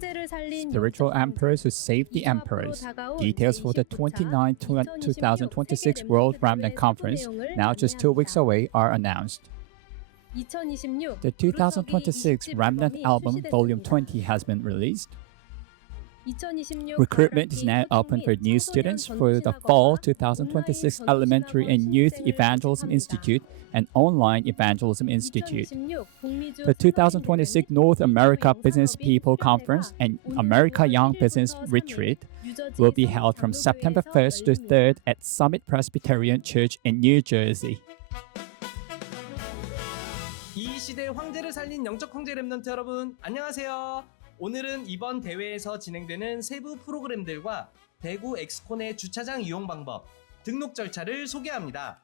Spiritual emperors who saved the emperors. Details for the 2026 World Remnant Conference, now just 2 weeks away, are announced. The 2026 Remnant Album Volume 20 has been released. Recruitment is now open for new students for the Fall 2026 Elementary and Youth Evangelism Institute and Online Evangelism Institute. The 2026 North America Business People Conference and America Young Business Retreat will be held from September 1st to 3rd at Summit Presbyterian Church in New Jersey. 이 시대 황제를 살린 영적 황제 랩넌트 여러분, 안녕하세요. 오늘은 이번 대회에서 진행되는 세부 프로그램들과 대구 엑스콘의 주차장 이용 방법, 등록 절차를 소개합니다.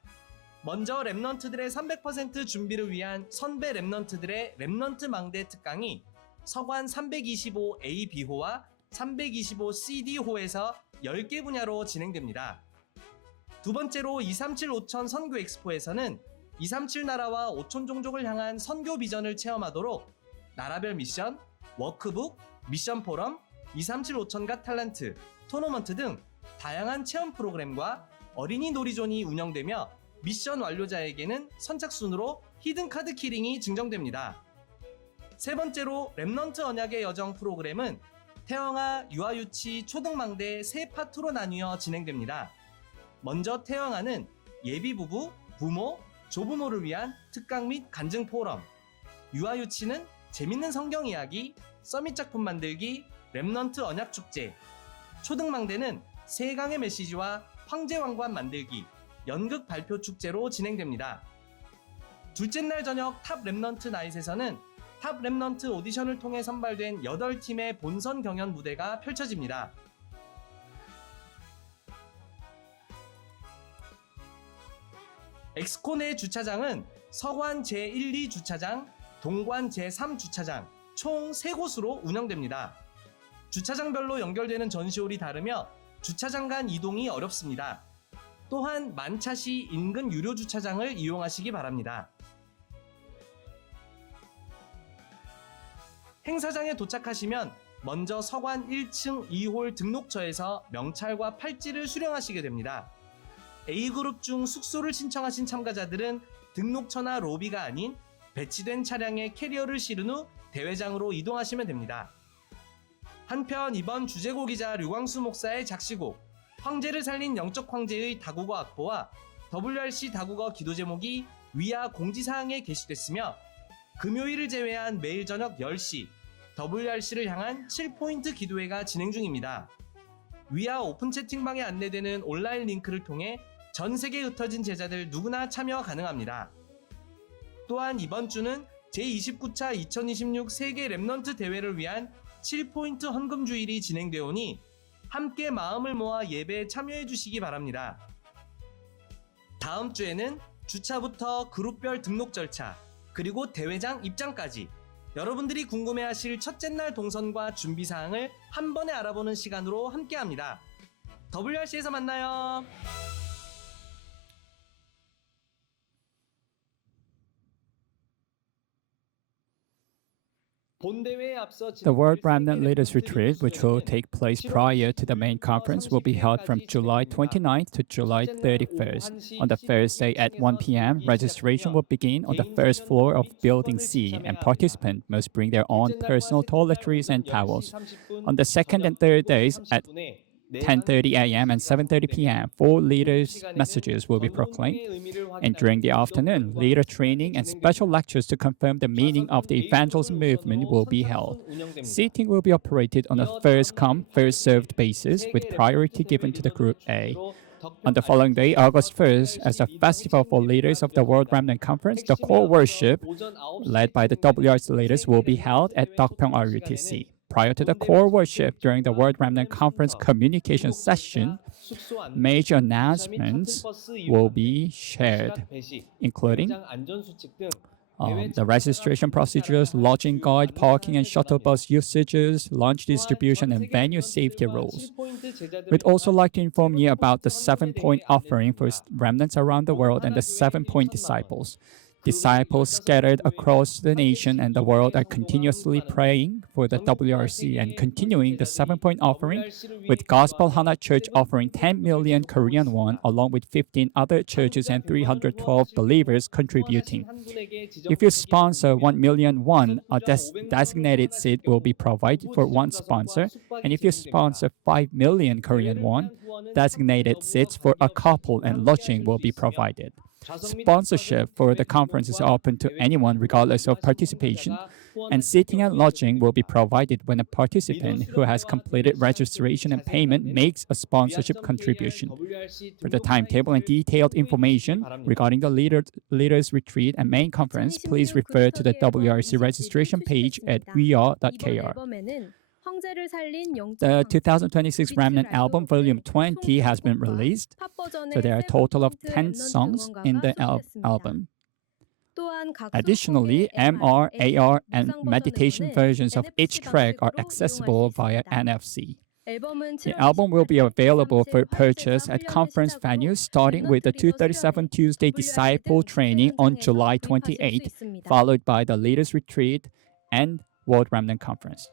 먼저 랩넌트들의 300% 준비를 위한 선배 랩넌트들의 랩넌트 망대 특강이 서관 325AB호와 325CD호에서 10개 분야로 진행됩니다. 두 번째로 237 5천 선교 엑스포에서는 237 나라와 5천 종족을 향한 선교 비전을 체험하도록 나라별 미션, 워크북, 미션 포럼, 237 5천가 탤런트, 토너먼트 등 다양한 체험 프로그램과 어린이 놀이존이 운영되며 미션 완료자에게는 선착순으로 히든카드 키링이 증정됩니다. 세 번째로 랩넌트 언약의 여정 프로그램은 태영아, 유아유치, 초등망대 세 파트로 나뉘어 진행됩니다. 먼저 태영아는 예비부부, 부모, 조부모를 위한 특강 및 간증 포럼, 유아유치는 재밌는 성경 이야기, 서밋 작품 만들기, 랩넌트 언약 축제, 초등망대는 세강의 메시지와 황제왕관 만들기, 연극 발표 축제로 진행됩니다. 둘째 날 저녁 탑 랩넌트 나잇에서는 탑 랩넌트 오디션을 통해 선발된 8팀의 본선 경연 무대가 펼쳐집니다. 엑스콘의 주차장은 서관 제1, 2 주차장, 동관 제3 주차장 총 3곳으로 운영됩니다. 주차장별로 연결되는 전시홀이 다르며 주차장 간 이동이 어렵습니다. 또한 만차 시 인근 유료 주차장을 이용하시기 바랍니다. 행사장에 도착하시면 먼저 서관 1층 2홀 등록처에서 명찰과 팔찌를 수령하시게 됩니다. A그룹 중 숙소를 신청하신 참가자들은 등록처나 로비가 아닌 배치된 차량에 캐리어를 실은 후 대회장으로 이동하시면 됩니다. 한편 이번 주제곡 기자 류광수 목사의 작시곡 황제를 살린 영적 황제의 다국어 악보와 WRC 다국어 기도 제목이 위아 공지사항에 게시됐으며 금요일을 제외한 매일 저녁 10시 WRC를 향한 7포인트 기도회가 진행 중입니다. 위아 오픈 채팅방에 안내되는 온라인 링크를 통해 전 세계에 흩어진 제자들 누구나 참여 가능합니다. 또한 이번 주는 제29차 2026 세계 랩넌트 대회를 위한 7포인트 헌금 주일이 진행되오니 함께 마음을 모아 예배에 참여해 주시기 바랍니다. 다음 주에는 주차부터 그룹별 등록 절차, 그리고 대회장 입장까지 여러분들이 궁금해하실 첫째 날 동선과 준비사항을 한 번에 알아보는 시간으로 함께합니다. WRC에서 만나요. The World Remnant Leaders Retreat, which will take place prior to the main conference, will be held from July 29th to July 31st. On the Thursday at 1 p.m., registration will begin on the first floor of Building C, and participants must bring their own personal toiletries and towels. On the second and third days at 10:30 a.m. and 7:30 p.m., 4 leaders' messages will be proclaimed. And during the afternoon, leader training and special lectures to confirm the meaning of the evangelism movement will be held. Seating will be operated on a first-come, first-served basis with priority given to the Group A. On the following day, August 1st, as a festival for leaders of the World Remnant Conference, the core worship, led by the WRC leaders, will be held at Dokpyeong RUTC. Prior to the core worship during the World Remnant Conference communication session, major announcements will be shared, including the registration procedures, lodging guide, parking and shuttle bus usages, lunch distribution, and venue safety rules. We'd also like to inform you about the 7-point offering for remnants around the world and the 7-point disciples. Disciples scattered across the nation and the world are continuously praying for the WRC and continuing the 7-point offering, with Gospel Hana Church offering 10 million Korean won, along with 15 other churches and 312 believers contributing. If you sponsor 1 million won, a designated seat will be provided for one sponsor, and if you sponsor 5 million Korean won, designated seats for a couple and lodging will be provided. Sponsorship for the conference is open to anyone regardless of participation, and seating and lodging will be provided when a participant who has completed registration and payment makes a sponsorship contribution. For the timetable and detailed information regarding the leaders retreat and main conference, please refer to the WRC registration page at weare.kr. The 2026 Remnant album Volume 20 has been released, so there are a total of 10 songs in the album. Additionally, MR, AR, and meditation versions of each track are accessible via NFC. The album will be available for purchase at conference venues starting with the 237 Tuesday Disciple Training on July 28, followed by the Leaders Retreat and World Remnant Conference.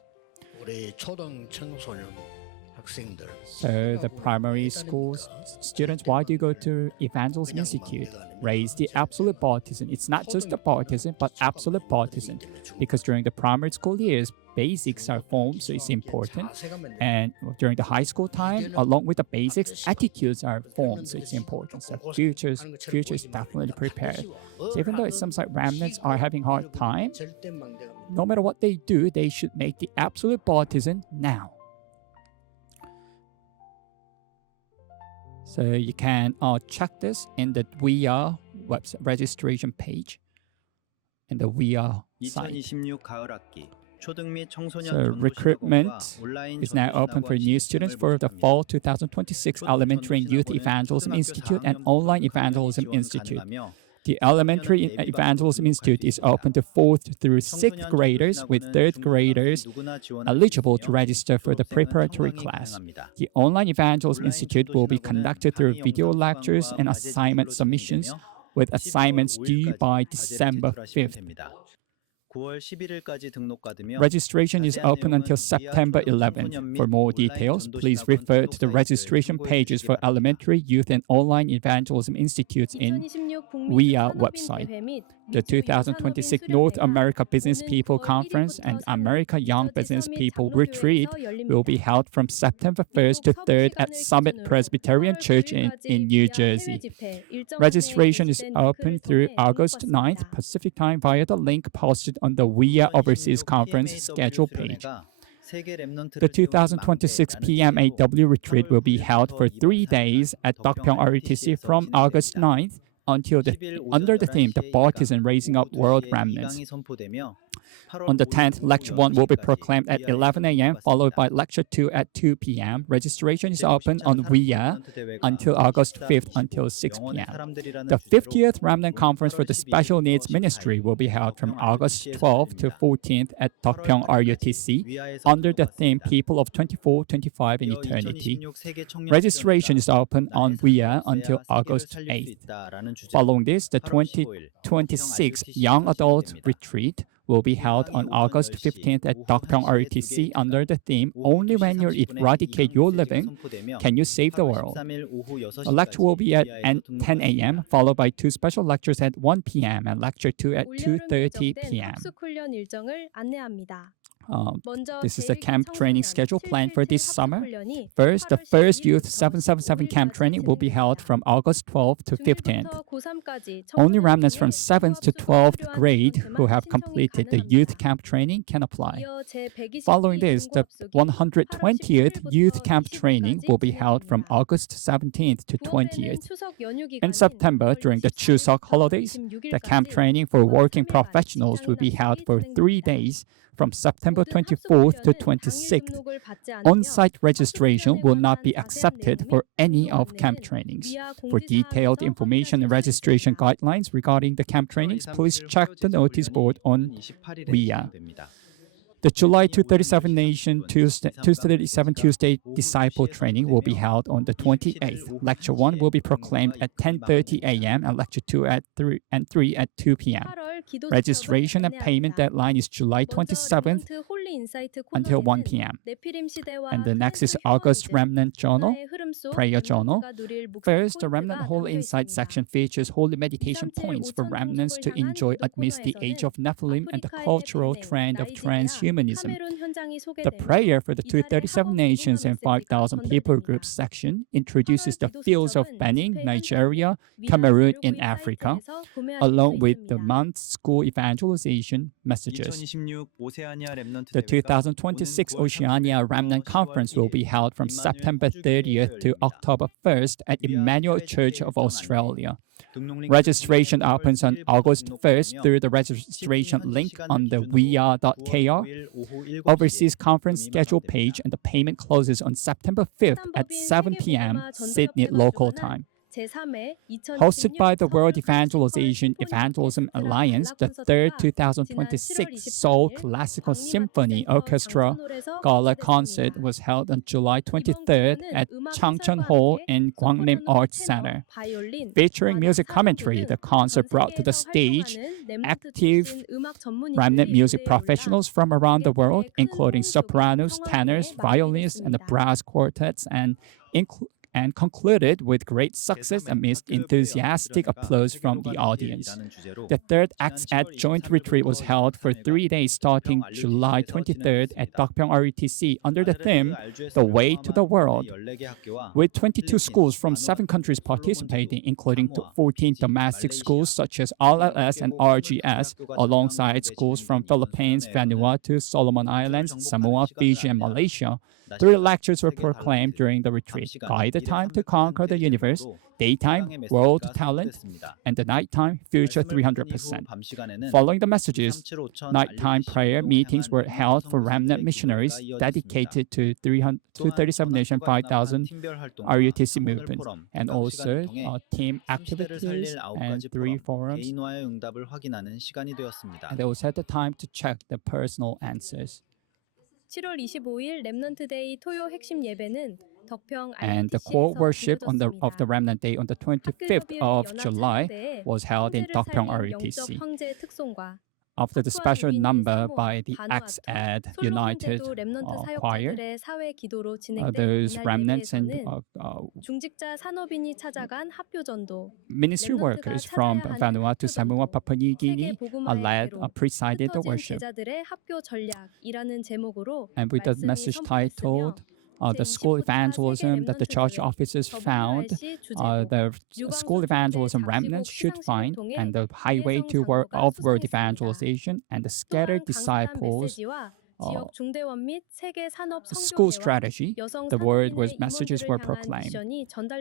So the primary school students, why do you go to Evangelism Institute? Raise the absolute baptism. It's not just the baptism, but absolute baptism. Because during the primary school years, basics are formed, so it's important. And during the high school time, along with the basics, attitudes are formed, so it's important. So future is definitely prepared. So even though it seems like remnants are having a hard time, no matter what they do, they should make the absolute baptism now. So you can check this in the WeAre website registration page in the WeAre site. So recruitment is now open for new students for the Fall 2026 Elementary and Youth Evangelism Institute and Online Evangelism Institute. The Elementary Evangelism Institute is open to 4th through 6th graders, with 3rd graders eligible to register for the preparatory class. The Online Evangelism Institute will be conducted through video lectures and assignment submissions, with assignments due by December 5th. Registration is open until September 11th. For more details, please refer to the registration pages for Elementary, Youth, and Online Evangelism Institutes in WeAre website. The 2026 North America Business People Conference and America Young Business People Retreat will be held from September 1st to 3rd at Summit Presbyterian Church in New Jersey. Registration is open through August 9th Pacific Time via the link posted on the WeAre Overseas Conference schedule page. The 2026 PMAW retreat will be held for 3 days at Dokpyeong RUTC from August 9th until under the theme, The Baptism Raising Up World Remnants. On the 10th, Lecture 1 will be proclaimed at 11 a.m., followed by Lecture 2 at 2 p.m. Registration is open on WeAre until August 5th until 6 p.m. The 50th Remnant Conference for the Special Needs Ministry will be held from August 12th to 14th at Dokpyeong RUTC under the theme People of 24, 25, and Eternity. Registration is open on WeAre until August 8th. Following this, the 2026 Young Adult Retreat will be held on August 15th at Dokpyeong RUTC under the theme Only When You Eradicate Your Living, Can You Save the World? The lecture will be at 10 a.m., followed by 2 special lectures at 1 p.m. and Lecture 2 at 2:30 p.m. This is the camp training schedule planned for this summer. First, the first Youth 777 camp training will be held from August 12th to 15th. Only remnants from 7th to 12th grade who have completed the youth camp training can apply. Following this, the 120th youth camp training will be held from August 17th to 20th. In September, during the Chuseok holidays, the camp training for working professionals will be held for 3 days from September 24th to 26th. On-site registration will not be accepted for any of camp trainings. For detailed information and registration guidelines regarding the camp trainings, please check the notice board on WeAre. The July 237 Nation Tuesday, 237 Tuesday Disciple Training will be held on the 28th. Lecture 1 will be proclaimed at 10:30 a.m. and Lecture 2 at 3 at 2 p.m. Registration and payment deadline is July 27th until 1 p.m. And the next is August Remnant Journal, Prayer Journal. First, the Remnant Holy Insight section features holy meditation points for remnants to enjoy amidst the age of Nephilim and the cultural trend of transhumanism. The prayer for the 237 nations and 5,000 people group section introduces the fields of Benin, Nigeria, Cameroon in Africa, along with the month's school evangelization messages. The 2026 Oceania Remnant Conference will be held from September 30th to October 1st at Emmanuel Church of Australia. Registration opens on August 1st through the registration link on the weare.kr overseas conference schedule page, and the payment closes on September 5th at 7 p.m. Sydney local time. Hosted by the World Evangelism Alliance, the third 2026 Seoul Classical Symphony Orchestra Gala Concert was held on July 23rd at Changchun Hall in Gwangnim Arts Center. Featuring music commentary, the concert brought to the stage active remnant music professionals from around the world, including sopranos, tenors, violinists, and the brass quartets, and concluded with great success amidst enthusiastic applause from the audience. The third AXAD joint retreat was held for 3 days starting July 23rd at Dokpyeong RUTC under the theme, The Way to the World. With 22 schools from 7 countries participating, including 14 domestic schools such as RLS and RGS, alongside schools from Philippines, Vanuatu, Solomon Islands, Samoa, Fiji, and Malaysia. 3 lectures were proclaimed during the retreat: Guide Time to Conquer the Universe, Daytime, World Talent, and the Nighttime, Future 300%. Following the messages, nighttime prayer meetings were held for remnant missionaries dedicated to 237 Nation 5,000 RUTC movement, and also team activities and 3 forums. And they also had the time to check the personal answers. 7월 25일 렘넌트 데이 토요 핵심 예배는 덕평 And the core worship of the Remnant Day on the 25th of July was held in Dokpyeong RUTC. After the special number by the AXAD United Choir, those remnants and 중직자 산업인이 찾아간 합교전도 ministry workers from Vanuatu, Samoa, Papua New Guinea presided the worship. And with the message titled the school evangelism that the church officers found, the school evangelism remnants should find, and the highway to world evangelization, and the scattered disciples school strategy, the messages were proclaimed.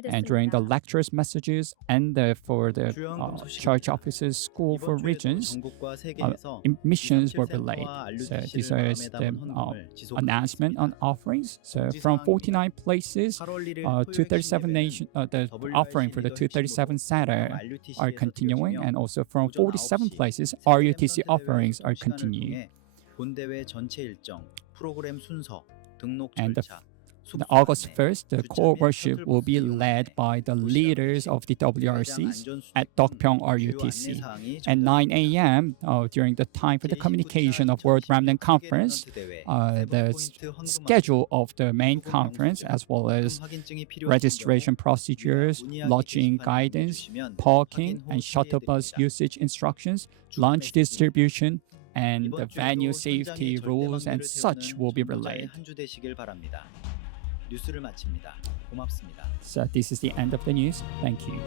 And during the lectures messages and for the church officers school for regions, missions were relayed. So this is the announcement on offerings. So from 49 places, 237 nation, the offering for the 237 Center are continuing, and also from 47 places, RUTC offerings are continuing. And the August 1st, the core worship will be led by the leaders of the WRCs at Dokpyeong RUTC. At 9 a.m., during the time for the communication of World Remnant Conference, the schedule of the main conference, as well as registration procedures, lodging guidance, parking and shuttle bus usage instructions, lunch distribution, and the venue safety rules and such will be relayed. So this is the end of the news. Thank you.